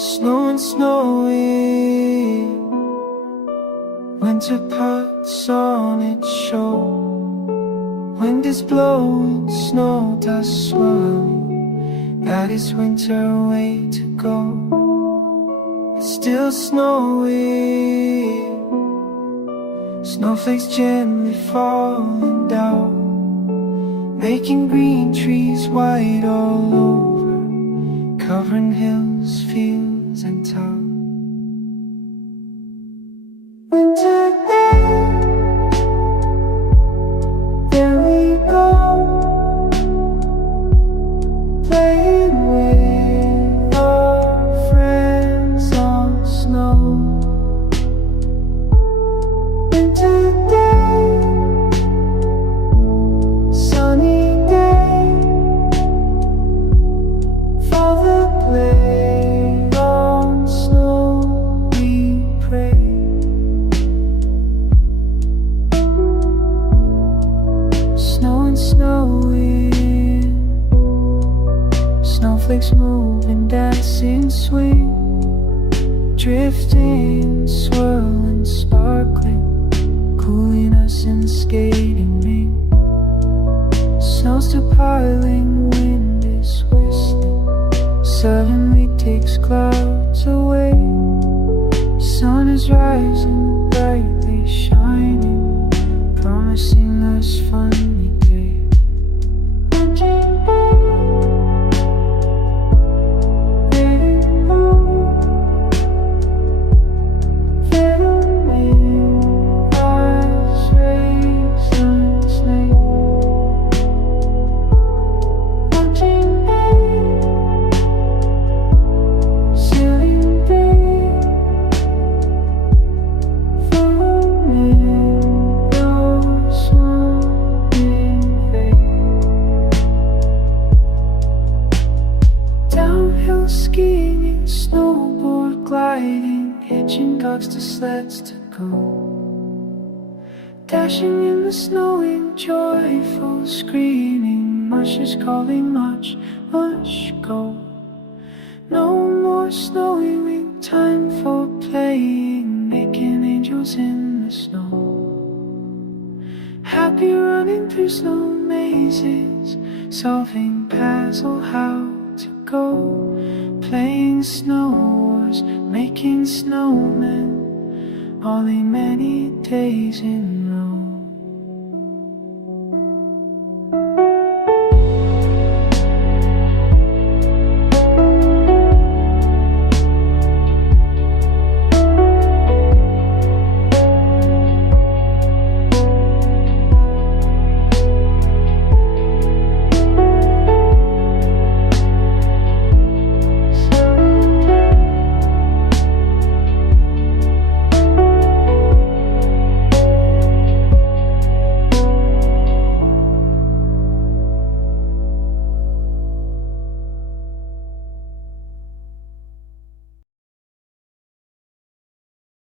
Snow and snowy, winter puts on its show. Wind is blowing, snow dust swirling, that is winter way to go. It's still snowy, snowflakes gently falling down, making green trees white all over, covering hills, fields and town. Winter day, there we go, playing with our friends on snow. Winter day, sunny day, for the play on snow we pray. Snow and snowy, snowflakes move and dance in swing, drifting, swirling, sparkling, cooling us in skating ring. Snow's still piling, wind is whistling, suddenly takes clouds away. Sun is rising, brightly shining, promising us funny day. Rainbow, vanilla, raisin, snake. Watching sailing day, foaming your swimming face. Downhill skiing, snowboard gliding, hitching cogs to sleds to go. Dashing in the snowing, joyful screaming, mushers calling much, much go. No more snowing, time for playing, making angels in the snow. Happy running through snow mazes, solving puzzle how to go. Playing snow wars, making snowmen, only many days in